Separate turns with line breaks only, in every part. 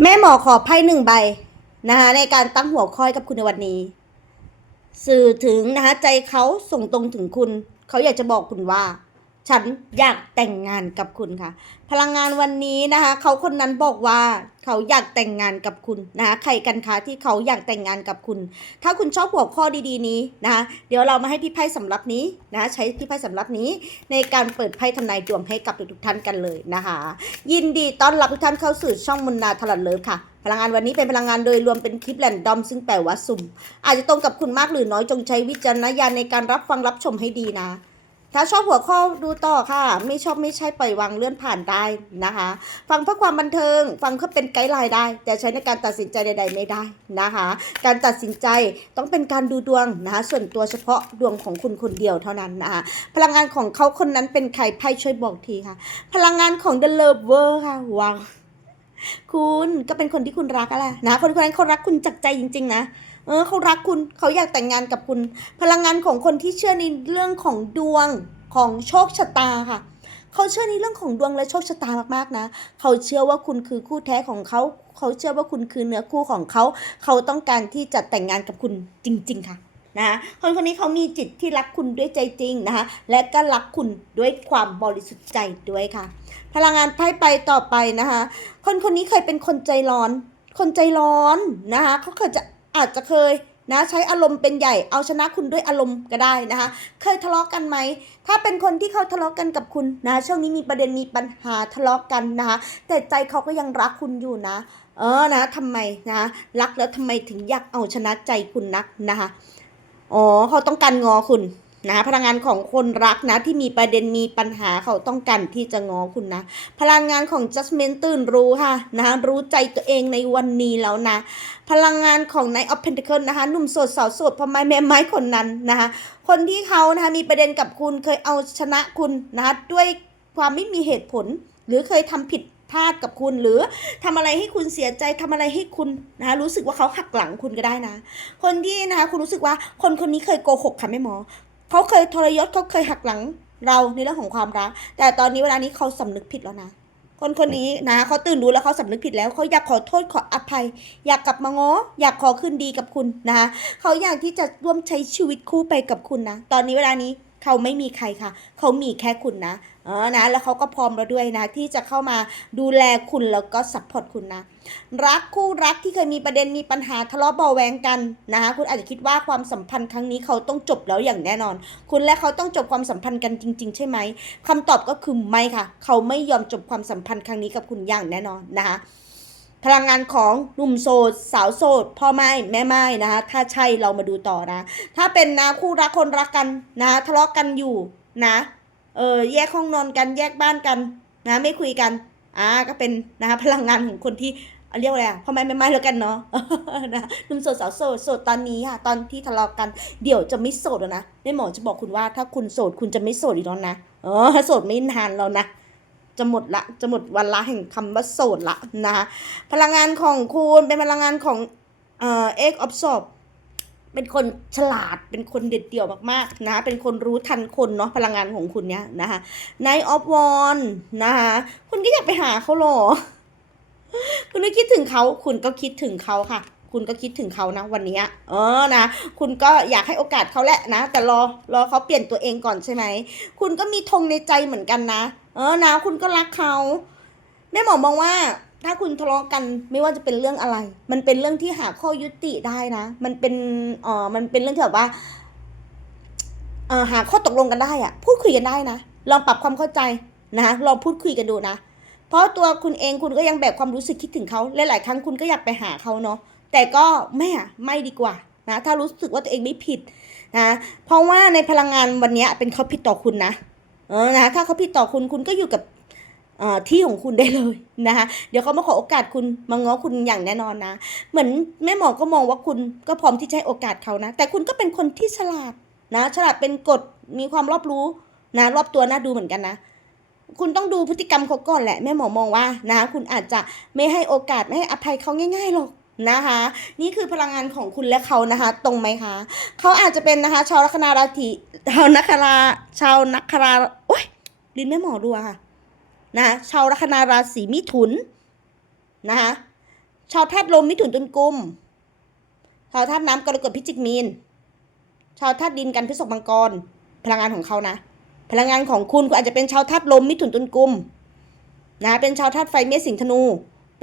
แม่หมอขอไพ่หนึ่งใบนะคะในการตั้งหัวข้อกับคุณในวันนี้ สื่อถึงนะคะใจเขาส่งตรงถึงคุณ เขาอยากจะบอกคุณว่า ฉันอยากแต่งงานกับคุณค่ะ พลังงานวันนี้นะคะ เขาคนนั้นบอกว่าเขาอยากแต่งงานกับคุณนะคะใครกันคะที่เขาอยากแต่งงานกับคุณ ถ้าคุณชอบหัวข้อดีๆนี้นะคะเดี๋ยวเรามาให้พี่ไพ่สำรับนี้นะะใช้พี่ไพ่สำรับนี้ ในการเปิดไพ่ทำนายดวงให้กับทุกท่านกันเลยนะคะ ยินดีต้อนรับทุกท่านเข้าสู่ช่องมุนนาทลัดเลิฟค่ะ พลังงานวันนี้เป็นพลังงานโดยรวมเป็นคลิปแรนดอมซึ่งแปลว่าสุ่มอาจจะตรงกับคุณมากหรือน้อยจงใช้วิจารณญาณในการรับฟังรับชมให้ดีนะ ถ้าชอบหัวข้อดูต่อค่ะ ไม่ชอบไม่ใช่ปล่อยวางเลื่อนผ่านได้นะคะ ฟังเพื่อความบันเทิง ฟังเพื่อเป็นไกด์ไลน์ได้ แต่ใช้ในการตัดสินใจใด ๆ ไม่ได้นะคะ การตัดสินใจต้องเป็นการดูดวงนะคะส่วนตัวเฉพาะดวงของคุณคนเดียวเท่านั้นนะคะพลังงานของเขาคนนั้นเป็นใครไพ่ช่วยบอกทีค่ะ พลังงานของ The Lover ค่ะว้าวคุณก็เป็นคนที่คุณรักอะไรนะ คนคนนั้นเขารักคุณจากใจจริง ๆ นะ เออเขารักคุณเขาอยากแต่งงานกับคุณ พลังงานของคนที่เชื่อในเรื่องของดวงของโชคชะตาค่ะเขาเชื่อในเรื่องของดวงและโชคชะตามากๆนะ เขาเชื่อว่าคุณคือคู่แท้ของเขา เขาเชื่อว่าคุณคือเนื้อคู่ของเขา เขาต้องการที่จะแต่งงานกับคุณจริง ๆ ค่ะนะคะคนคนนี้เขามีจิตที่รักคุณด้วยใจจริงนะคะ และก็รักคุณด้วยความบริสุทธิ์ใจด้วยค่ะ พลังงานไพ่ไปต่อไปนะคะ คนคนนี้เคยเป็นคนใจร้อน คนใจร้อนนะคะ เขาเคยจะ อาจจะเคยนะใช้อารมณ์เป็นใหญ่เอาชนะคุณด้วยอารมณ์ก็ได้นะคะ เคยทะเลาะกันไหม ถ้าเป็นคนที่เขาทะเลาะกันกับคุณนะ ช่วงนี้มีประเด็นมีปัญหาทะเลาะกันนะคะแต่ใจเขาก็ยังรักคุณอยู่นะ เออนะทำไมนะ รักแล้วทำไมถึงอยากเอาชนะใจคุณนักนะคะอ๋อเขาต้องการงอคุณ นะพลังงานของคนรักนะที่มีประเด็นมีปัญหาเขาต้องการที่จะงอคุณนะ พลังงานของ Jasmine ตื่นรู้ค่ะนะรู้ใจตัวเองในวันนี้แล้วนะ พลังงานของ Knight of Pentacle นะคะหนุ่มโสดสาวโสดพ่อไม้แม่ไม้คนนั้นนะคะคนที่เขานะคะมีประเด็นกับคุณเคยเอาชนะคุณนะคะด้วยความไม่มีเหตุผล หรือเคยทำผิดพลาดกับคุณหรือทำอะไรให้คุณเสียใจทำอะไรให้คุณนะคะรู้สึกว่าเขาหักหลังคุณก็ได้นะ คนที่นะคะคุณรู้สึกว่าคนคนนี้เคยโกหกค่ะแม่หมอ เขาเคยทรยศเขาเคยหักหลังเราในเรื่องของความรัก แต่ตอนนี้เวลานี้เขาสำนึกผิดแล้วนะ คนคนนี้นะเขาตื่นรู้แล้วเขาสำนึกผิดแล้วเขาอยากขอโทษขออภัย อยากกลับมาง้ออยากขอคืนดีกับคุณนะคะเขาอยากที่จะร่วมใช้ชีวิตคู่ไปกับคุณนะ ตอนนี้เวลานี้ เขาไม่มีใครค่ะ เขามีแค่คุณนะ เออนะ แล้วเขาก็พร้อมแล้วด้วยนะ ที่จะเข้ามาดูแลคุณแล้วก็ซัพพอร์ตคุณนะ รักคู่รักที่เคยมีประเด็นมีปัญหาทะเลาะเบาแวงกันนะคะ คุณอาจจะคิดว่าความสัมพันธ์ครั้งนี้เขาต้องจบแล้วอย่างแน่นอน คุณและเขาต้องจบความสัมพันธ์กันจริง ๆ ใช่ไหมคำตอบก็คือไม่ค่ะ เขาไม่ยอมจบความสัมพันธ์ครั้งนี้กับคุณอย่างแน่นอนนะคะ พลังงานของหนุ่มโสด สาวโสด พ่อไม้แม่ไม้นะคะ ถ้าใช่เรามาดูต่อนะ ถ้าเป็นนะคู่รักคนรักกันนะทะเลาะกันอยู่นะเออแยกห้องนอนกันแยกบ้านกันนะไม่คุยกันอ่าก็เป็นนะคะพลังงานของคนที่เรียกว่าอะไรอะพ่อไม้แม่ไม้แล้วกันเนาะนะหนุ่มโสดสาวโสดโสดตอนนี้ค่ะ ตอนที่ทะเลาะกันเดี๋ยวจะไม่โสดแล้วนะแม่หมอจะบอกคุณว่าถ้าคุณโสดคุณจะไม่โสดอีกแล้วนะเออโสดไม่นานแล้วนะ จะหมดละจะหมดวันละแห่งคำว่าโสดละนะคะพลังงานของคุณเป็นพลังงานของเอ่อเอ็กออฟซอบเป็นคนฉลาดเป็นคนเด็ดเดี่ยวมากๆนะเป็นคนรู้ทันคนเนาะพลังงานของคุณเนี้ยนะคะไนออฟวอนนะคะคุณก็อยากไปหาเขาหรอ คุณก็คิดถึงเขาคุณก็คิดถึงเขาค่ะ คุณก็คิดถึงเขานะวันนี้เออนะคุณก็อยากให้โอกาสเขาแหละนะ แต่รอรอเขาเปลี่ยนตัวเองก่อนใช่ไหมคุณก็มีธงในใจเหมือนกันนะ เออนะคุณก็รักเขาแม่หมอมองว่า ถ้าคุณทะเลาะกันไม่ว่าจะเป็นเรื่องอะไร มันเป็นเรื่องที่หาข้อยุติได้นะ มันเป็นเออมันเป็นเรื่องที่แบบว่าเออหาข้อตกลงกันได้อะพูดคุยกันได้นะลองปรับความเข้าใจนะลองพูดคุยกันดูนะเพราะตัวคุณเองคุณก็ยังแบกความรู้สึกคิดถึงเขาหลายๆครั้งคุณก็อยากไปหาเขาเนาะแต่ก็ไม่อะไม่ดีกว่านะถ้ารู้สึกว่าตัวเองไม่ผิดนะเพราะว่าในพลังงานวันนี้เป็นเขาผิดต่อคุณนะ เออนะถ้าเขาผิดต่อคุณคุณก็อยู่กับที่ของคุณได้เลยนะคะเดี๋ยวเขามาขอโอกาสคุณมาง้อคุณอย่างแน่นอนนะ เหมือนแม่หมอก็มองว่าคุณก็พร้อมที่จะให้โอกาสเขานะ แต่คุณก็เป็นคนที่ฉลาดนะฉลาดเป็นกฎมีความรอบรู้นะรอบตัวน่าดูเหมือนกันนะคุณต้องดูพฤติกรรมเขาก่อนแหละแม่หมอมองว่านะคุณอาจจะไม่ให้โอกาสไม่ให้อภัยเขาง่ายๆหรอก นะคะ นี่คือพลังงานของคุณและเขานะคะ ตรงไหมคะเขาอาจจะเป็นนะคะ ชาวลัคนาราศีชาวนัคราชาวนัคราโอ๊ยลิ้นแม่หมอดูอะค่ะนะชาวลัคนาราศีมิถุนนะคะชาวธาตุลมมิถุนตุลกุมชาวธาตุน้ำกรกฎพิจิกมีน ชาวธาตุดินกันพฤษภมังกร พลังงานของเขานะ พลังงานของคุณคุณอาจจะเป็นชาวธาตุลมมิถุนตุลกุมนะเป็นชาวธาตุไฟเมษสิงห์ธนู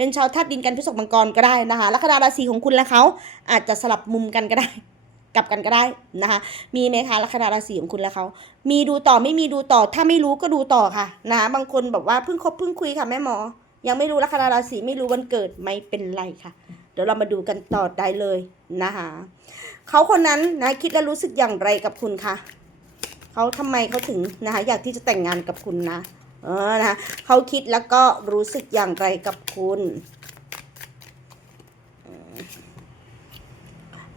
เป็นชาวธาตุดินกันพฤษภมังกรก็ได้นะคะลัคนาราศีของคุณและเขาอาจจะสลับมุมกันก็ได้กลับกันก็ได้นะคะมีไหมคะลัคนาราศีของคุณและเขามีดูต่อไม่มีดูต่อ ถ้าไม่รู้ก็ดูต่อค่ะนะบางคนแบบว่าเพิ่งคบเพิ่งคุยค่ะแม่หมอ ยังไม่รู้ลัคนาราศีไม่รู้วันเกิดไม่เป็นไรค่ะ เดี๋ยวเรามาดูกันต่อได้เลยนะคะเขาคนนั้นนะคิดและรู้สึกอย่างไรกับคุณคะเขาทำไมเขาถึงนะคะอยากที่จะแต่งงานกับคุณนะ เออนะเขาคิดแล้วก็รู้สึกอย่างไรกับคุณ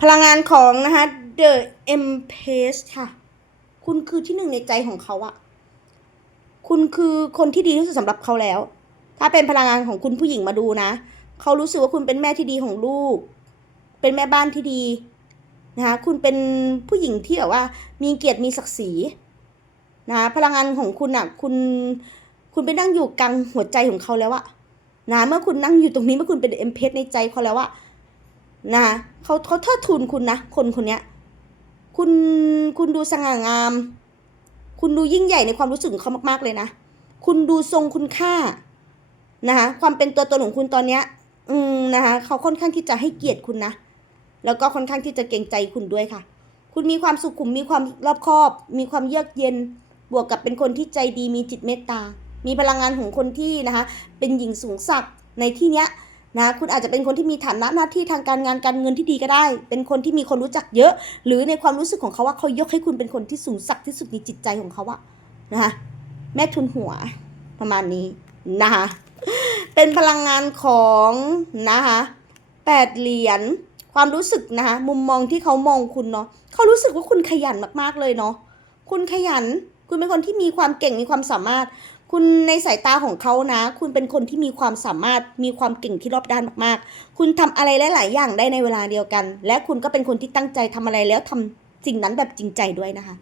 พลังงานของนะคะ The Empress ค่ะ คุณคือที่หนึ่งในใจของเขาอะคุณคือคนที่ดีที่สุดสำหรับเขาแล้ว ถ้าเป็นพลังงานของคุณผู้หญิงมาดูนะ เขารู้สึกว่าคุณเป็นแม่ที่ดีของลูก เป็นแม่บ้านที่ดีนะคะ คุณเป็นผู้หญิงที่แบบว่า มีเกียรติมีศักดิ์ศรี นะพลังงานของคุณอะคุณคุณไปนั่งอยู่กลางหัวใจของเขาแล้วอะนะเมื่อคุณนั่งอยู่ตรงนี้เมื่อคุณเป็นเอ็มเพสในใจเขาแล้วอะนะเขาเขาเทิดทูนคุณนะคนคนเนี้ยคุณคุณดูสง่างาม คุณดูยิ่งใหญ่ในความรู้สึกของเขามาก ๆเลยนะคุณดูทรงคุณค่านะคะความเป็นตัวตนของคุณตอนเนี้ย อืมนะคะเขาค่อนข้างที่จะให้เกียรติคุณนะแล้วก็ค่อนข้างที่จะเกรงใจคุณด้วยค่ะ คุณมีความสุขุมมีความรอบคอบ มีความเยือกเย็น บวกกับเป็นคนที่ใจดีมีจิตเมตตา มีพลังงานของคนที่นะคะเป็นหญิงสูงศักดิ์ในที่เนี้ยนะคุณอาจจะเป็นคนที่มีฐานะหน้าที่ทางการงานการเงินที่ดีก็ได้ เป็นคนที่มีคนรู้จักเยอะ หรือในความรู้สึกของเขาว่าเขายกให้คุณเป็นคนที่สูงศักดิ์ที่สุดในจิตใจของเขาอะนะคะแม่ทุนหัวประมาณนี้นะคะเป็นพลังงานของนะคะแปดเหรียญความรู้สึกนะคะมุมมองที่เขามองคุณเนาะเขารู้สึกว่าคุณขยันมากๆเลยเนาะคุณขยันคุณเป็นคนที่มีความเก่งมีความสามารถ คุณในสายตาของเขานะ คุณเป็นคนที่มีความสามารถ มีความเก่งที่รอบด้านมากๆ คุณทำอะไรหลาย ๆ อย่างได้ในเวลาเดียวกัน และคุณก็เป็นคนที่ตั้งใจทำอะไรแล้วทำสิ่งนั้นแบบจริงใจด้วยนะคะ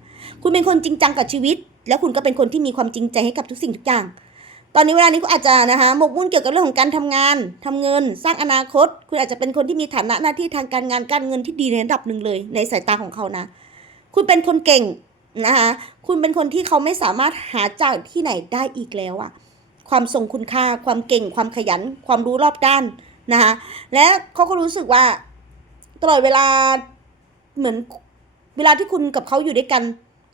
คุณเป็นคนจริงจังกับชีวิต แล้วคุณก็เป็นคนที่มีความจริงใจให้กับทุกสิ่งทุกอย่าง ตอนนี้เวลานี้คุณอาจจะนะคะหมกมุ่นเกี่ยวกับเรื่องของการทำงานทำเงิน สร้างอนาคต คุณอาจจะเป็นคนที่มีฐานะหน้าที่ทางการงานการเงินที่ดีในระดับหนึ่งเลย ในสายตาของเขานะ คุณเป็นคนเก่ง นะคะคุณเป็นคนที่เขาไม่สามารถหาจากที่ไหนได้อีกแล้วอะความทรงคุณค่า ความเก่ง ความขยัน ความรู้รอบด้านนะคะและเขาก็รู้สึกว่าตลอดเวลาเหมือนเวลาที่คุณกับเขาอยู่ด้วยกัน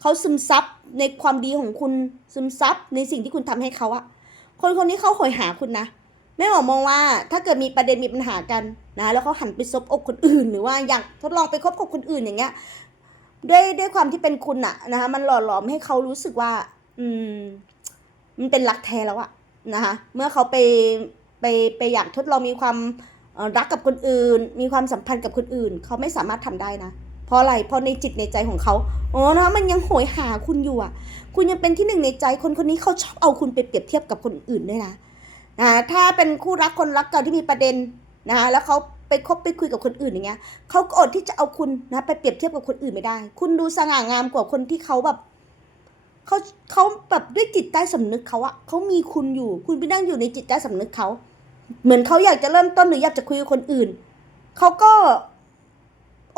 เขาซึมซับในความดีของคุณซึมซับในสิ่งที่คุณทำให้เขาอะคนคนนี้เขาหอยหาคุณนะแม่หมอมองว่าถ้าเกิดมีประเด็นมีปัญหากันนะแล้วเขาหันไปซบอกคนอื่น หรือว่าอยากทดลองไปคบกับคนอื่นอย่างเงี้ย ด้วยด้วยความที่เป็นคุณอะนะคะมันหล่อหลอมให้เขารู้สึกว่า อืม มันเป็นรักแท้แล้วอะนะคะเมื่อเขาไปไปไปอยากทดลองมีความรักกับคนอื่น มีความสัมพันธ์กับคนอื่น เขาไม่สามารถทำได้นะ เพราะอะไร เพราะในจิตในใจของเขาอ๋อนะคะมันยังโหยหาคุณอยู่อะคุณยังเป็นที่หนึ่งในใจคนคนนี้เขาชอบเอาคุณไปเปรียบเทียบกับคนอื่นด้วยนะนะถ้าเป็นคู่รักคนรักกันที่มีประเด็นนะแล้วเขา ไปคบไปคุยกับคนอื่นอย่างเงี้ยเขาก็อดที่จะเอาคุณนะไปเปรียบเทียบกับคนอื่นไม่ได้ คุณดูสง่างามกว่าคนที่เขาแบบเขาเขาแบบด้วยจิตใต้สำนึกเขาอะเขามีคุณอยู่ คุณไปนั่งอยู่ในจิตใต้สำนึกเขาเหมือนเขาอยากจะเริ่มต้นหรืออยากจะคุยกับคนอื่นเขาก็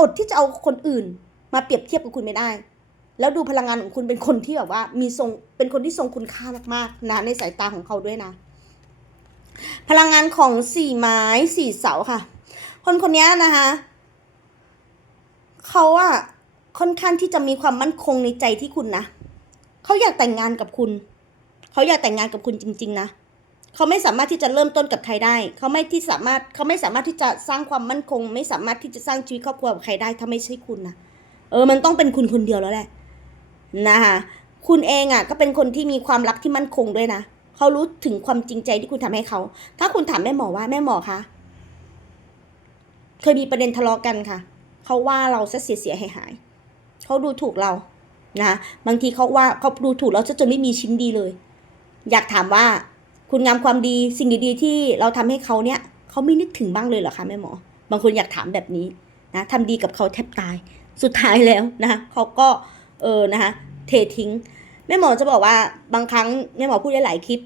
อดที่จะเอาคนอื่น มาเปรียบเทียบกับคุณไม่ได้ แล้วดูพลังงานของคุณเป็นคนที่แบบว่า มีทรงเป็นคนที่ทรงคุณค่ามากๆนะในสายตาของเขาด้วยนะ พลังงานของสี่ไม้สี่เสาค่ะ คนคนนี้นะคะเขาอะค่อนข้างที่จะมีความมั่นคงในใจที่คุณนะเขาอยากแต่งงานกับคุณเขาอยากแต่งงานกับคุณจริง ๆ นะเขาไม่สามารถที่จะเริ่มต้นกับใครได้เขาไม่ที่สามารถเขาไม่สามารถที่จะสร้างความมั่นคง ไม่สามารถที่จะสร้างชีวิตครอบครัวกับใครได้ถ้าไม่ใช่คุณนะเออ มันต้องเป็นคุณคนเดียวแล้วแหละนะคะคุณเองอะก็เป็นคนที่มีความรักที่มั่นคงด้วยนะเขารู้ถึงความจริงใจที่คุณทำให้เขา ถ้าคุณถามแม่หมอว่าแม่หมอคะ เคยมีประเด็นทะเลาะกันค่ะ เขาว่าเราซะเสียเสียหายหายเขาดูถูกเรานะบางทีเขาว่าเขาดูถูกเราซะจนไม่มีชิ้นดีเลย อยากถามว่าคุณงามความดีสิ่งดีๆที่เราทำให้เขาเนี่ยเขาไม่นึกถึงบ้างเลยเหรอคะแม่หมอ บางคนอยากถามแบบนี้นะทำดีกับเขาแทบตายสุดท้ายแล้วนะคะเขาก็เออนะคะเททิ้งแม่หมอจะบอกว่าบางครั้งแม่หมอพูดได้หลายคลิป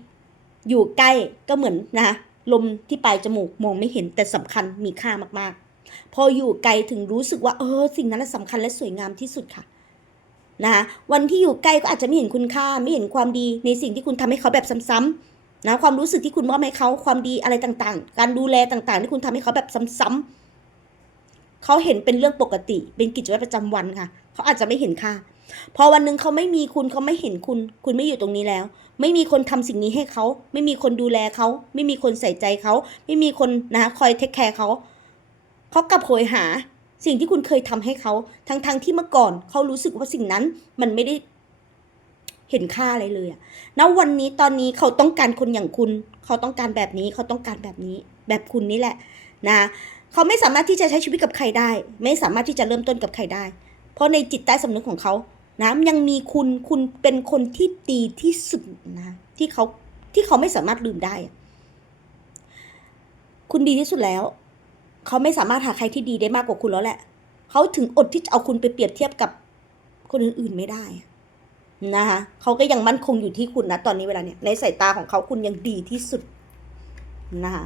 อยู่ใกล้ก็เหมือนนะคะลมที่ปลายจมูกมองไม่เห็นแต่สำคัญมีค่ามากๆ พออยู่ไกลถึงรู้สึกว่าเออสิ่งนั้นนะสำคัญและสวยงามที่สุดค่ะนะคะวันที่อยู่ใกล้ก็อาจจะไม่เห็นคุณค่าไม่เห็นความดีในสิ่งที่คุณทำให้เขาแบบซ้ำๆนะความรู้สึกที่คุณมอบให้เขาความดีอะไรต่างๆ การดูแลต่างๆ ที่คุณทำให้เขาแบบซ้ำๆเขาเห็นเป็นเรื่องปกติ เป็นกิจวัตรประจำวันค่ะ เขาอาจจะไม่เห็นค่า พอวันหนึ่งเขาไม่มีคุณเขาไม่เห็นคุณ คุณไม่อยู่ตรงนี้แล้ว ไม่มีคนทำสิ่งนี้ให้เขา ไม่มีคนดูแลเขา ไม่มีคนใส่ใจเขา ไม่มีคนนะคอยเทคแคร์เขา เขากลับโหยหาสิ่งที่คุณเคยทำให้เขาทั้งๆทที่เมื่อก่อนเขารู้สึกว่าสิ่งนั้นมันไม่ได้เห็นค่าอะไรเลยอะณวันนี้ตอนนี้เขาต้องการคนอย่างคุณ เขาต้องการแบบนี้ เขาต้องการแบบนี้ แบบคุณนี่แหละนะเขาไม่สามารถที่จะใช้ชีวิตกับใครได้ ไม่สามารถที่จะเริ่มต้นกับใครได้ เพราะในจิตใต้สำนึกของเขานะยังมีคุณคุณเป็นคนที่ดีที่สุดนะที่เขาที่เขาไม่สามารถลืมได้ คุณดีที่สุดแล้ว เขาไม่สามารถหาใครที่ดีได้มากกว่าคุณแล้วแหละ เขาถึงอดที่จะเอาคุณไปเปรียบเทียบกับคนอื่นๆไม่ได้นะคะเขาก็ยังมั่นคงอยู่ที่คุณนะตอนนี้เวลาเนี่ยในสายตาของเขาคุณยังดีที่สุดนะคะ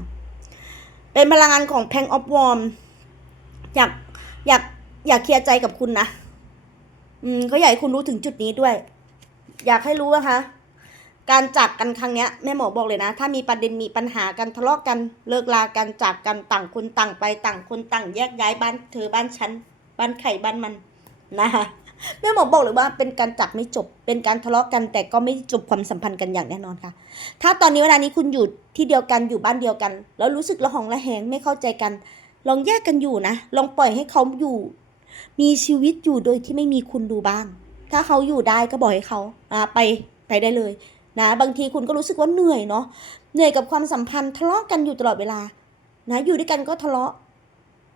เป็นพลังงานของแพงออฟวอร์มอยากอยากอยากเคลียร์ใจกับคุณนะ อืมเขาอยากให้คุณรู้ถึงจุดนี้ด้วย อยากให้รู้นะคะ การจากกันครั้งเนี้ยแม่หมอบอกเลยนะ ถ้ามีประเด็นมีปัญหากันทะเลาะกันเลิกลากันจากกันต่างคนต่างไปต่างคนต่างแยกย้ายบ้านเธอบ้านฉันบ้านไข่บ้านมันนะคะแม่หมอบอกเลยว่าเป็นการจากไม่จบ เป็นการทะเลาะกัน แต่ก็ไม่จบความสัมพันธ์กันอย่างแน่นอนค่ะ ถ้าตอนนี้เวลานี้คุณอยู่ที่เดียวกันอยู่บ้านเดียวกัน แล้วรู้สึกระหองระแหงไม่เข้าใจกัน ลองแยกกันอยู่นะ ลองปล่อยให้เขาอยู่ มีชีวิตอยู่โดยที่ไม่มีคุณดูบ้าง ถ้าเขาอยู่ได้ก็บอกให้เขาไปไปได้เลย นะบางทีคุณก็รู้สึกว่าเหนื่อยเนาะเหนื่อยกับความสัมพันธ์ทะเลาะกันอยู่ตลอดเวลา นะอยู่ด้วยกันก็ทะเลาะ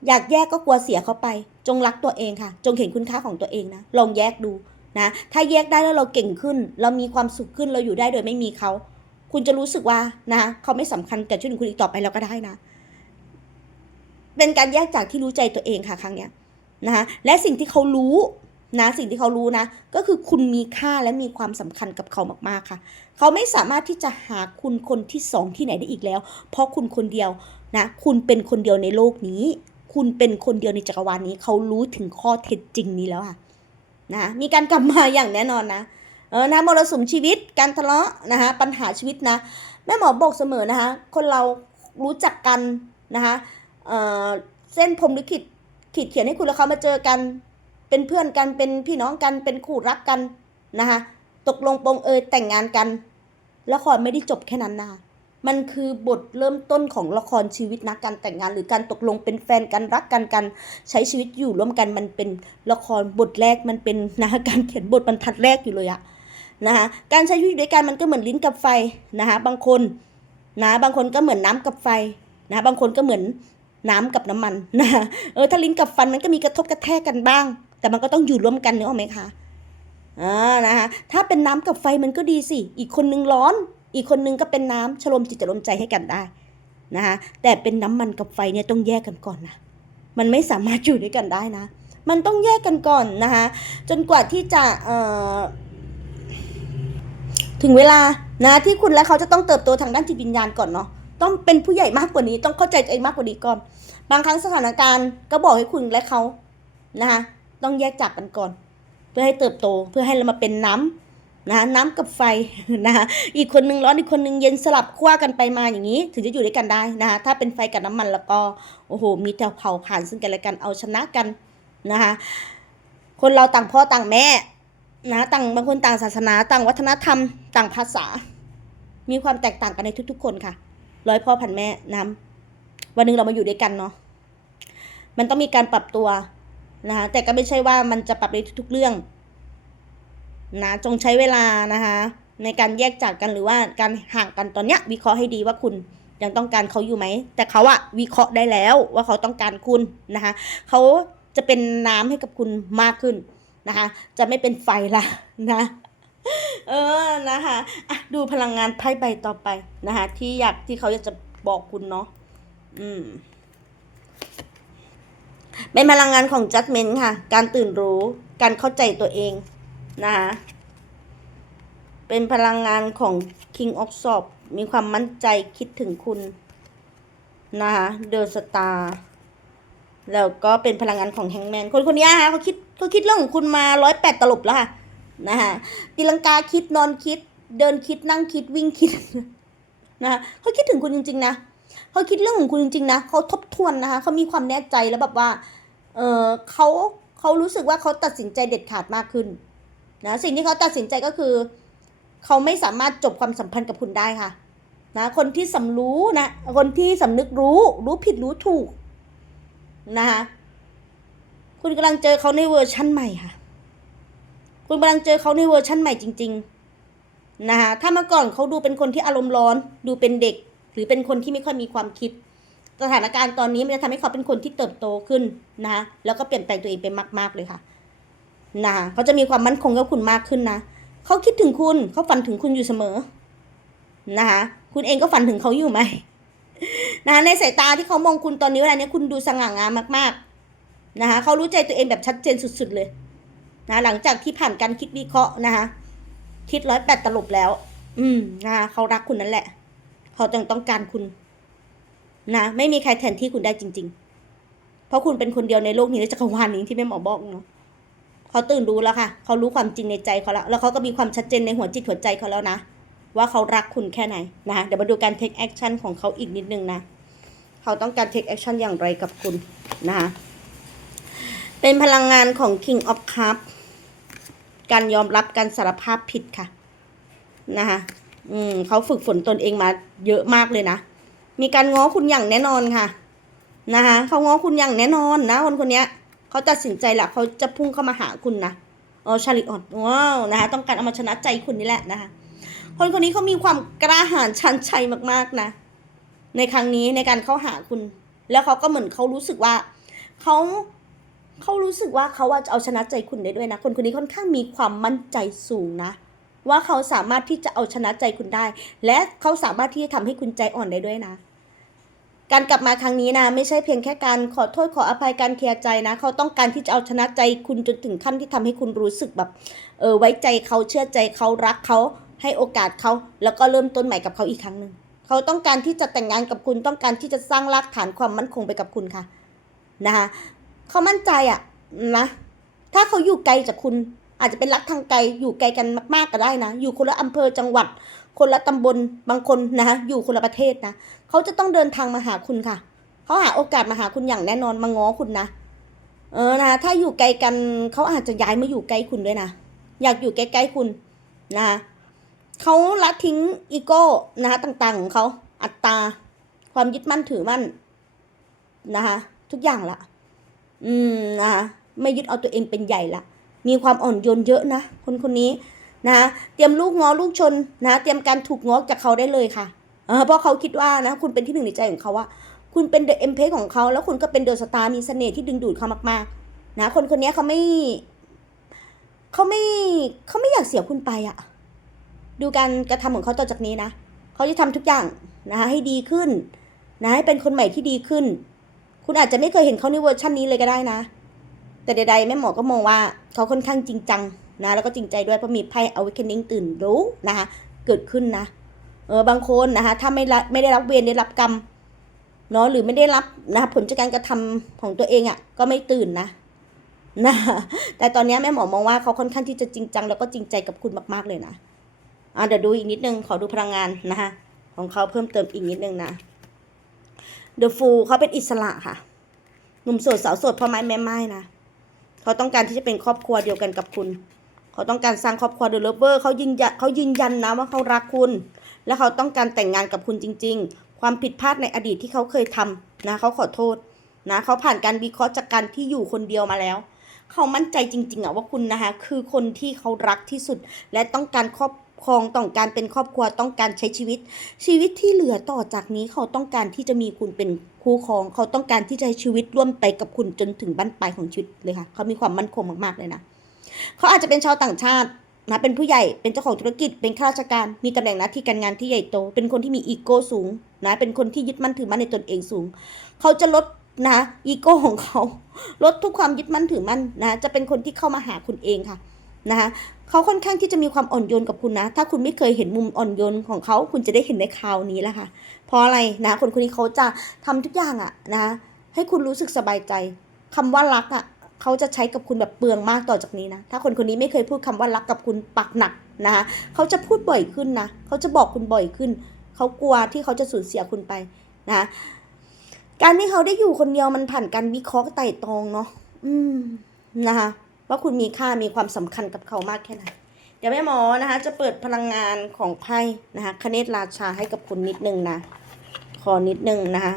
อยากแยกก็กลัวเสียเขาไป จงรักตัวเองค่ะ จงเห็นคุณค่าของตัวเองนะลองแยกดูนะถ้าแยกได้แล้วเราเก่งขึ้น เรามีความสุขขึ้นเราอยู่ได้โดยไม่มีเขาคุณจะรู้สึกว่านะเขาไม่สำคัญกับชีวิตคุณอีกต่อไปแล้วก็ได้นะ เป็นการแยกจากที่รู้ใจตัวเองค่ะครั้งเนี้ยนะคะและสิ่งที่เขารู้นะสิ่งที่เขารู้นะ ก็คือคุณมีค่าและมีความสำคัญกับเขามากๆค่ะ เขาไม่สามารถที่จะหาคุณคนที่สองที่ไหนได้อีกแล้ว เพราะคุณคนเดียวนะคุณเป็นคนเดียวในโลกนี้ คุณเป็นคนเดียวในจักรวาลนี้ เขารู้ถึงข้อเท็จจริงนี้แล้วค่ะนะมีการกลับมาอย่างแน่นอนนะเออนะมรสุมชีวิตการทะเลาะนะคะปัญหาชีวิตนะแม่หมอบอกเสมอนะคะคนเรารู้จักกันนะคะเอ่อเส้นพรหมลิขิตขีดเขียนให้คุณและเขามาเจอกัน เป็นเพื่อนกันเป็นพี่น้องกันเป็นคู่รักกันนะคะตกลงปรงเอยแต่งงานกัน ละครไม่ได้จบแค่นั้นนะคะมันคือบทเริ่มต้นของละครชีวิตนะการแต่งงานหรือการตกลงเป็นแฟนกันรักกันกันใช้ชีวิตอยู่ร่วมกันมันเป็นละครบทแรกมันเป็นนะการเขียนบทบรรทัดแรกอยู่เลยอะนะคะการใช้ชีวิตด้วยกันมันก็เหมือนลิ้นกับไฟนะคะบางคนนะบางคนก็เหมือนน้ำกับไฟนะบางคนก็เหมือนน้ำกับน้ำมันนะเออถ้าลิ้นกับฟันมันก็มีกระทบกระแทกกันบ้าง แต่มันก็ต้องอยู่ร่วมกันเนออกไหมคะ อ่านะคะถ้าเป็นน้ำกับไฟมันก็ดีสิ อีกคนนึงร้อน อีกคนนึงก็เป็นน้ำชโลมจิตจะลมใจให้กันได้นะคะแต่เป็นน้ำมันกับไฟเนี่ยต้องแยกกันก่อนนะมันไม่สามารถอยู่ด้วยกันได้นะ มันต้องแยกกันก่อนนะคะจนกว่าที่จะเอ่อถึงเวลานะที่คุณและเขาจะต้องเติบโตทางด้านจิตวิญญาณก่อนเนาะต้องเป็นผู้ใหญ่มากกว่านี้ ต้องเข้าใจตัวเองมากกว่านี้ก่อน บางครั้งสถานการณ์ก็บอกให้คุณและเขานะคะต้องแยกจากกันก่อน เพื่อให้เติบโต เพื่อให้เรามาเป็นน้ำนะน้ำกับไฟนะคะอีกคนนึงร้อนอีกคนนึงเย็นสลับขั้วกันไปมาอย่างนี้ ถึงจะอยู่ด้วยกันได้นะคะถ้าเป็นไฟกับน้ำมันแล้วก็โอ้โห มีแต่เผาผ่านซึ่งกันและกันเอาชนะกันนะคะคนเราต่างพ่อต่างแม่นะต่างบางคนต่างศาสนา ต่างวัฒนธรรม ต่างภาษา มีความแตกต่างกันในทุกๆ คนค่ะ ร้อยพ่อพันแม่น้ำวันหนึ่งเรามาอยู่ด้วยกันเนาะมันต้องมีการปรับตัว นะคะแต่ก็ไม่ใช่ว่ามันจะปรับในทุกๆเรื่องนะจงใช้เวลานะคะในการแยกจากกันหรือว่าการห่างกันตอนเนี้ยวิเคราะห์ให้ดีว่าคุณยังต้องการเขาอยู่ไหม แต่เขาอะวิเคราะห์ได้แล้วว่าเขาต้องการคุณนะคะเขาจะเป็นน้ำให้กับคุณมากขึ้นนะคะ จะไม่เป็นไฟละนะเออนะคะอะดูพลังงานไพ่ใบต่อไปนะคะที่อยากที่เขาอยากจะบอกคุณเนาะอืม เป็นพลังงานของ judgment ค่ะ การตื่นรู้ การเข้าใจตัวเองนะคะเป็นพลังงานของ king of s o p มีความมั่นใจคิดถึงคุณนะคะเดอะสตาร์แล้วก็เป็นพลังงานของแฮงแมนคนคนนี้ฮะเขาคิดเขาคิดเรื่องของคุณมาร้อยแปดตลบแล้วค่ะนะคะตีลังกาคิดนอนคิด เดินคิดนั่งคิดวิ่งคิดนะคะเขาคิดถึงคุณจริง ๆ นะ เขาคิดเรื่องของคุณจริงๆนะเขาทบทวนนะคะเขามีความแน่ใจแล้วแบบว่าเออเขาเขารู้สึกว่าเขาตัดสินใจเด็ดขาดมากขึ้นนะสิ่งที่เขาตัดสินใจก็คือเขาไม่สามารถจบความสัมพันธ์กับคุณได้ค่ะนะคนที่สำรู้นะคนที่สำนึกรู้รู้ผิดรู้ถูกนะคะคุณกำลังเจอเขาในเวอร์ชั่นใหม่ค่ะ คุณกำลังเจอเขาในเวอร์ชั่นใหม่จริง ๆ นะคะถ้าเมื่อก่อนเขาดูเป็นคนที่อารมณ์ร้อน ดูเป็นเด็ก หรือเป็นคนที่ไม่ค่อยมีความคิด สถานการณ์ตอนนี้มันจะทำให้เขาเป็นคนที่เติบโตขึ้นนะคะแล้วก็เปลี่ยนแปลงตัวเองไปมาก ๆเลยค่ะนะเขาจะมีความมั่นคงกับคุณมากขึ้นนะเขาคิดถึงคุณเขาฝันถึงคุณอยู่เสมอนะคะคุณเองก็ฝันถึงเขาอยู่ไหมนะคะในสายตาที่เขามองคุณตอนนี้เวลาเนี้ยคุณดูสง่างามมากๆนะคะเขารู้ใจตัวเองแบบชัดเจนสุด ๆเลยนะหลังจากที่ผ่านการคิดวิเคราะห์นะคะคิดร้อยแปดตลบแล้ว อืมนะคะเขารักคุณนั่นแหละ เขาต้องต้องการคุณ นะไม่มีใครแทนที่คุณได้จริง ๆ เพราะคุณเป็นคนเดียวในโลกนี้ในจักรวาลนี้ที่แม่หมอบอกเนาะเขาตื่นรู้แล้วค่ะ เขารู้ความจริงในใจเขาแล้ว แล้วเขาก็มีความชัดเจนในหัวจิตหัวใจเขาแล้วนะ ว่าเขารักคุณแค่ไหนนะคะเดี๋ยวมาดูการ take action ของเขาอีกนิดนึงนะ เขาต้องการ take action อย่างไรกับคุณนะคะ เป็นพลังงานของ King of Cup การยอมรับการสารภาพผิดค่ะนะคะ อืมเขาฝึกฝนตนเองมาเยอะมากเลยนะ มีการง้อคุณอย่างแน่นอนค่ะ นะคะเขาง้อคุณอย่างแน่นอนนะ คนคนนี้เขาตัดสินใจละเขาจะพุ่งเข้ามาหาคุณนะเออชาลิออนว้าวนะคะต้องการเอามาชนะใจคุณนี่แหละนะคะคนคนนี้เขามีความกล้าหาญชันชัยมากๆนะ ในครั้งนี้ในการเข้าหาคุณ แล้วเขาก็เหมือนเขารู้สึกว่าเขาเขารู้สึกว่าเขาว่าจะเอาชนะใจคุณได้ด้วยนะ คนคนนี้ค่อนข้างมีความมั่นใจสูงนะ ว่าเขาสามารถที่จะเอาชนะใจคุณได้ และเขาสามารถที่จะทำให้คุณใจอ่อนได้ด้วยนะ การกลับมาครั้งนี้นะ ไม่ใช่เพียงแค่การขอโทษขออภัยการเคลียร์ใจนะ เขาต้องการที่จะเอาชนะใจคุณจนถึงขั้นที่ทำให้คุณรู้สึกแบบเออไว้ใจเขาเชื่อใจเขารักเขาให้โอกาสเขาแล้วก็เริ่มต้นใหม่กับเขาอีกครั้งหนึ่งเขาต้องการที่จะแต่งงานกับคุณต้องการที่จะสร้างรากฐานความมั่นคงไปกับคุณค่ะนะคะเขามั่นใจอะนะถ้าเขาอยู่ไกลจากคุณ อาจจะเป็นรักทางไกลอยู่ไกลกันมาก ๆก็ได้นะ อยู่คนละอำเภอจังหวัด คนละตำบลบางคนนะคะอยู่คนละประเทศนะเขาจะต้องเดินทางมาหาคุณค่ะเขาหาโอกาสมาหาคุณอย่างแน่นอนมาง้อคุณนะ เออนะถ้าอยู่ไกลกันเขาอาจจะย้ายมาอยู่ใกล้คุณด้วยนะอยากอยู่ใกล้ๆคุณนะเขาละทิ้งอีโก้นะคะต่างๆของเขาอัตตา ความยึดมั่นถือมั่นนะคะทุกอย่างละ อืมนะคะไม่ยึดเอาตัวเองเป็นใหญ่ละ มีความอ่อนโยนเยอะนะ คนคนนี้นะเตรียมลูกง้อลูกชนนะ เตรียมการถูกง้อจากเขาได้เลยค่ะเออเพราะเขาคิดว่านะ คุณเป็นที่หนึ่งในใจของเขาว่า คุณเป็นเดอะเอ็มเพของเขา แล้วคุณก็เป็นเดอะสตาร์มีเสน่ห์ที่ดึงดูดเขามากๆ นะ คนคนนี้เขาไม่เขาไม่เขาไม่อยากเสียคุณไปอะดูการกระทำของเขาต่อจากนี้นะเขาจะทำทุกอย่างนะคะให้ดีขึ้น นะให้เป็นคนใหม่ที่ดีขึ้น คุณอาจจะไม่เคยเห็นเขาในเวอร์ชันนี้เลยก็ได้นะ แต่ใดๆแม่หมอก็มองว่าเขาค่อนข้างจริงจังนะแล้วก็จริงใจด้วยเพราะมีไพ่ awakening ตื่นรู้นะคะเกิดขึ้นนะเออบางคนนะคะถ้าไม่รับไม่ได้รับเวรได้รับกรรมเนาะหรือไม่ได้รับนะคะผลจากการกระทำของตัวเองอะ่ะก็ไม่ตื่นนะนะแต่ตอนนี้แม่หมอมองว่าเขาค่อนข้างที่จะจริงจัง แล้วก็จริงใจกับคุณมาก ๆเลยนะอะเดี๋ยวดูอีกนิดนึงขอดูพลังงานนะคะของเขาเพิ่มเติมอีกนิดนึงนะ The Fool เขาเป็นอิสระค่ะหนุ่มโสดสาวโสดพ่อไม้แม่ไม้นะ เขาต้องการที่จะเป็นครอบครัวเดียวกันกับคุณ เขาต้องการสร้างครอบครัวเดอะเลเวอร์เขายืนยันเขายืนยันนะว่าเขารักคุณ และเขาต้องการแต่งงานกับคุณจริง ๆ ความผิดพลาดในอดีตที่เขาเคยทำนะเขาขอโทษนะเขาผ่านการวิเคราะห์จากการที่อยู่คนเดียวมาแล้ว เขามั่นใจจริง ๆอะว่าคุณนะคะคือคนที่เขารักที่สุดและต้องการครอบ ครองต้องการเป็นครอบครัวต้องการใช้ชีวิต ชีวิตที่เหลือต่อจากนี้เขาต้องการที่จะมีคุณเป็นคู่ครอง เขาต้องการที่จะใช้ชีวิตร่วมไปกับคุณจนถึงบั้นปลายของชีวิตเลยค่ะ เขามีความมั่นคงมากๆเลยนะเขาอาจจะเป็นชาวต่างชาตินะเป็นผู้ใหญ่เป็นเจ้าของธุรกิจเป็นข้าราชการ มีตำแหน่งหน้าที่การงานที่ใหญ่โต เป็นคนที่มีอีโก้สูงนะเป็นคนที่ยึดมั่นถือมั่นในตนเองสูง เขาจะลดนะอีโก้ของเขา ลดทุกความยึดมั่นถือมั่นนะจะเป็นคนที่เข้ามาหาคุณเองค่ะนะคะ เขาค่อนข้างที่จะมีความอ่อนโยนกับคุณนะ ถ้าคุณไม่เคยเห็นมุมอ่อนโยนของเขา คุณจะได้เห็นในคราวนี้แหละค่ะ เพราะอะไรนะ คนคนนี้เขาจะทำทุกอย่างอะนะให้คุณรู้สึกสบายใจคำว่ารักอะเขาจะใช้กับคุณแบบเปลืองมากต่อจากนี้นะ ถ้าคนคนนี้ไม่เคยพูดคำว่ารักกับคุณปักหนักนะคะเขาจะพูดบ่อยขึ้นนะ เขาจะบอกคุณบ่อยขึ้น เขากลัวที่เขาจะสูญเสียคุณไปนะ การที่เขาได้อยู่คนเดียวมันผ่านการวิเคราะห์ไต่ตรองเนาะ อืมนะคะ ว่าคุณมีค่ามีความสำคัญกับเขามากแค่ไหนเดี๋ยวแม่หมอนะคะ จะเปิดพลังงานของไพ่นะคะคเนตราชาให้กับคุณนิดนึงนะ ขอนิดนึงนะคะ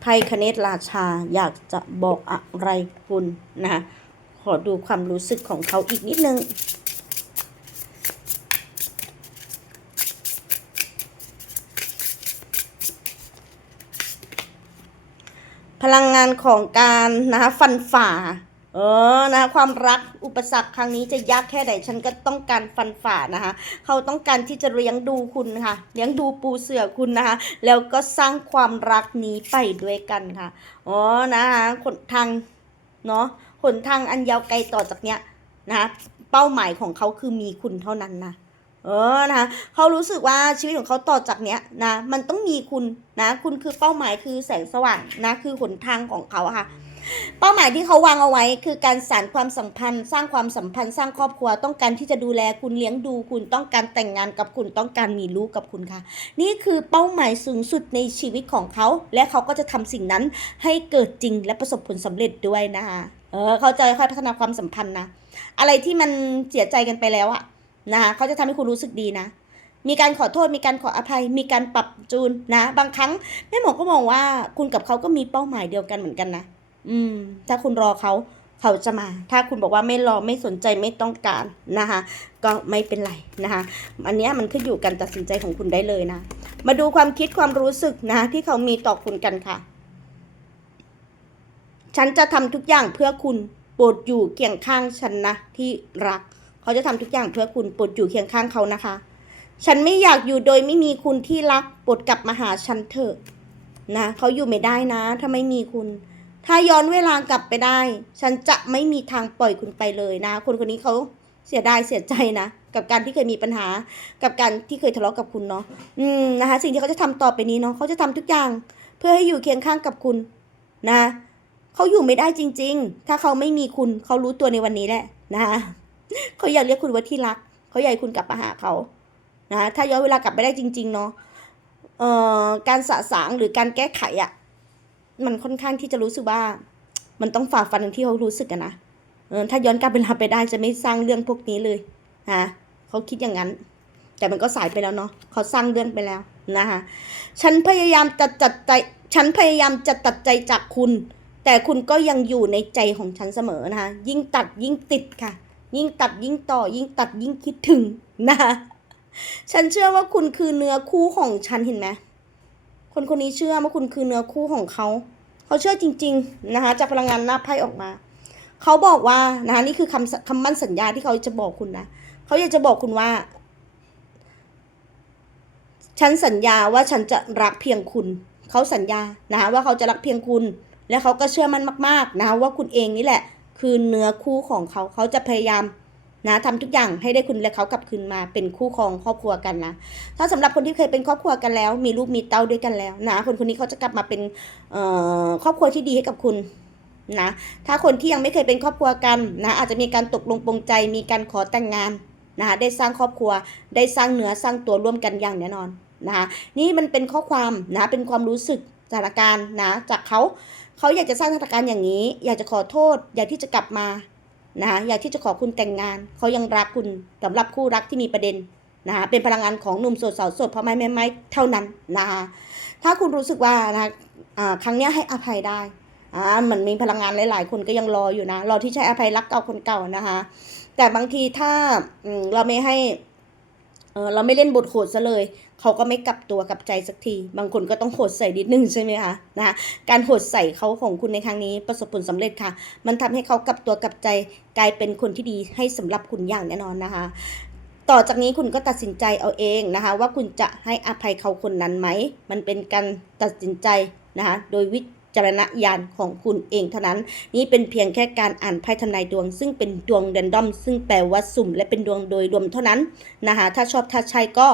ไพ่คเนตราชาอยากจะบอกอะไรคุณนะคะขอดูความรู้สึกของเขาอีกนิดนึงพลังงานของการนะคะฟันฝ่า เออนะความรักอุปสรรคครั้งนี้จะยากแค่ไหนฉันก็ต้องการฟันฝ่านะคะเขาต้องการที่จะเลี้ยงดูคุณค่ะเลี้ยงดูปูเสือคุณนะคะ แล้วก็สร้างความรักนี้ไปด้วยกันค่ะอ๋อนะคะคนทางเนาะหนทางอันยาวไกลต่อจากเนี้ยนะคะเป้าหมายของเขาคือมีคุณเท่านั้นนะเออนะคะเขารู้สึกว่าชีวิตของเขาต่อจากเนี้ยนะมันต้องมีคุณนะคุณคือเป้าหมายคือแสงสว่างนะคือหนทางของเขาค่ะ เป้าหมายที่เขาวางเอาไว้ คือการสานความสัมพันธ์ สร้างความสัมพันธ์ สร้างครอบครัว ต้องการที่จะดูแลคุณเลี้ยงดู คุณต้องการแต่งงานกับคุณต้องการมีลูกกับคุณค่ะ นี่คือเป้าหมายสูงสุดในชีวิตของเขา และเขาก็จะทำสิ่งนั้นให้เกิดจริงและประสบผลสำเร็จด้วยนะคะเออเขาจะค่อยๆพัฒนาความสัมพันธ์นะอะไรที่มันเสียใจกันไปแล้วอะนะคะเขาจะทำให้คุณรู้สึกดีนะมีการขอโทษมีการขออภัย มีการปรับจูนนะ บางครั้งแม่หมอก็มองว่าคุณกับเขาก็มีเป้าหมายเดียวกันเหมือนกันนะ อืม ถ้าคุณรอเขาเขาจะมา ถ้าคุณบอกว่าไม่รอไม่สนใจไม่ต้องการนะคะ ก็ไม่เป็นไรนะคะ อันนี้มันขึ้นอยู่กันตัดสินใจของคุณได้เลยนะ มาดูความคิดความรู้สึกนะ ที่เขามีต่อคุณกันค่ะ ฉันจะทำทุกอย่างเพื่อคุณโปรดอยู่เคียงข้างฉันนะที่รัก เขาจะทำทุกอย่างเพื่อคุณโปรดอยู่เคียงข้างเขานะคะ ฉันไม่อยากอยู่โดยไม่มีคุณที่รักโปรดกลับมาหาฉันเถอะนะเขาอยู่ไม่ได้นะ ถ้าไม่มีคุณ ถ้าย้อนเวลากลับไปได้ ฉันจะไม่มีทางปล่อยคุณไปเลยนะ คนคนนี้เขาเสียดายเสียใจนะ กับการที่เคยมีปัญหา กับการที่เคยทะเลาะกับคุณเนาะ อืมนะคะ สิ่งที่เขาจะทำต่อไปนี้เนาะเขาจะทำทุกอย่าง เพื่อให้อยู่เคียงข้างกับคุณนะเขาอยู่ไม่ได้จริง ๆ ถ้าเขาไม่มีคุณเขารู้ตัวในวันนี้แหละนะคะเขาอยากเรียกคุณว่าที่รัก เขาอยากคุณกลับมาหาเขานะถ้าย้อนเวลากลับไปได้จริง ๆ เนาะเอ่อการสะสางหรือการแก้ไขอะ่ะ มันค่อนข้างที่จะรู้สึกว่า มันต้องฝ่าฟันที่เขารู้สึกกันนะเออถ้าย้อนกลับเวลาไปได้จะไม่สร้างเรื่องพวกนี้เลยฮะเขาคิดอย่างนั้น แต่มันก็สายไปแล้วเนาะเขาสร้างเรื่องไปแล้วนะคะฉันพยายามจะตัดใจฉันพยายามจะตัดใจจากคุณ แต่คุณก็ยังอยู่ในใจของฉันเสมอนะคะยิ่งตัดยิ่งติดค่ะ ยิ่งตัดยิ่งต่อ ยิ่งตัดยิ่งคิดถึงนะคะฉันเชื่อว่าคุณคือเนื้อคู่ของฉันเห็นไหม คนคนนี้เชื่อว่าคุณคือเนื้อคู่ของเขา เขาเชื่อจริง ๆ นะคะจากพลังงานหน้าไพ่ออกมา เขาบอกว่านะคะนี่คือคำคำมั่นสัญญาที่เขาจะบอกคุณนะ เขาอยากจะบอกคุณว่า ฉันสัญญาว่าฉันจะรักเพียงคุณ เขาสัญญานะคะว่าเขาจะรักเพียงคุณ และเขาก็เชื่อมั่นมาก ๆนะคะว่าคุณเองนี่แหละ คือเนื้อคู่ของเขา เขาจะพยายาม นะทำทุกอย่างให้ได้คุณและเขากลับคืนมาเป็นคู่ครองครอบครัวกันนะ ถ้าสำหรับคนที่เคยเป็นครอบครัวกันแล้ว มีลูกมีเต้าด้วยกันแล้วนะคนคนนี้เขาจะกลับมาเป็นครอบครัวที่ดีให้กับคุณนะ ถ้าคนที่ยังไม่เคยเป็นครอบครัวกันนะอาจจะมีการตกลงปรงใจมีการขอแต่งงานนะคะได้สร้างครอบครัวได้สร้างเนื้อสร้างตัวร่วมกันอย่างแน่นอนนะคะนี่มันเป็นข้อความนะเป็นความรู้สึกสถานการณ์นะจากเขาเขาอยากจะสร้างสถานการณ์อย่างนี้ อยากจะขอโทษ อยากที่จะกลับมา นะคะอยากที่จะขอคุณแต่งงานเขายังรักคุณสำหรับคู่รักที่มีประเด็นนะคะเป็นพลังงานของหนุ่มโสดสาวโสดพ่อไม้แม่ไม้เท่านั้นนะคะถ้าคุณรู้สึกว่านะะครั้งนี้ให้อภัยได้อ่ามันมีพลังงานหลาย ๆ คนก็ยังรออยู่นะรอที่จะใช้อภัยรักเก่าคนเก่านะคะแต่บางทีถ้าเราไม่ให้ เออเราไม่เล่นบทโหดซะเลย เขาก็ไม่กลับตัวกลับใจสักที บางคนก็ต้องโหดใส่นิดนึงใช่ไหมคะนะคะการโหดใส่เขาของคุณในครั้งนี้ประสบผลสำเร็จค่ะ มันทำให้เขากลับตัวกลับใจกลายเป็นคนที่ดีให้สำหรับคุณอย่างแน่นอนนะคะ ต่อจากนี้คุณก็ตัดสินใจเอาเองนะคะ ว่าคุณจะให้อภัยเขาคนนั้นไหม มันเป็นการตัดสินใจนะคะโดยวิ จารณญาณของคุณเองเท่านั้น นี่เป็นเพียงแค่การอ่านไพ่ทำนายดวง ซึ่งเป็นดวงเรนดอม ซึ่งแปลว่าสุ่ม และเป็นดวงโดยรวมเท่านั้นนะคะถ้าชอบถ้าใช่ก็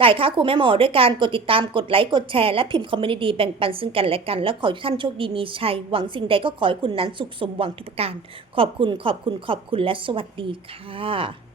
จ่ายค่าครูแม่หมอด้วยการกดติดตามกดไลค์กดแชร์และพิมพ์คอมเมนต์ดีๆแบ่งปันซึ่งกันและกัน และขอให้ท่านโชคดีมีชัย หวังสิ่งใดก็ขอให้คุณนั้นสุขสมหวังทุกประการ ขอบคุณขอบคุณขอบคุณและสวัสดีค่ะ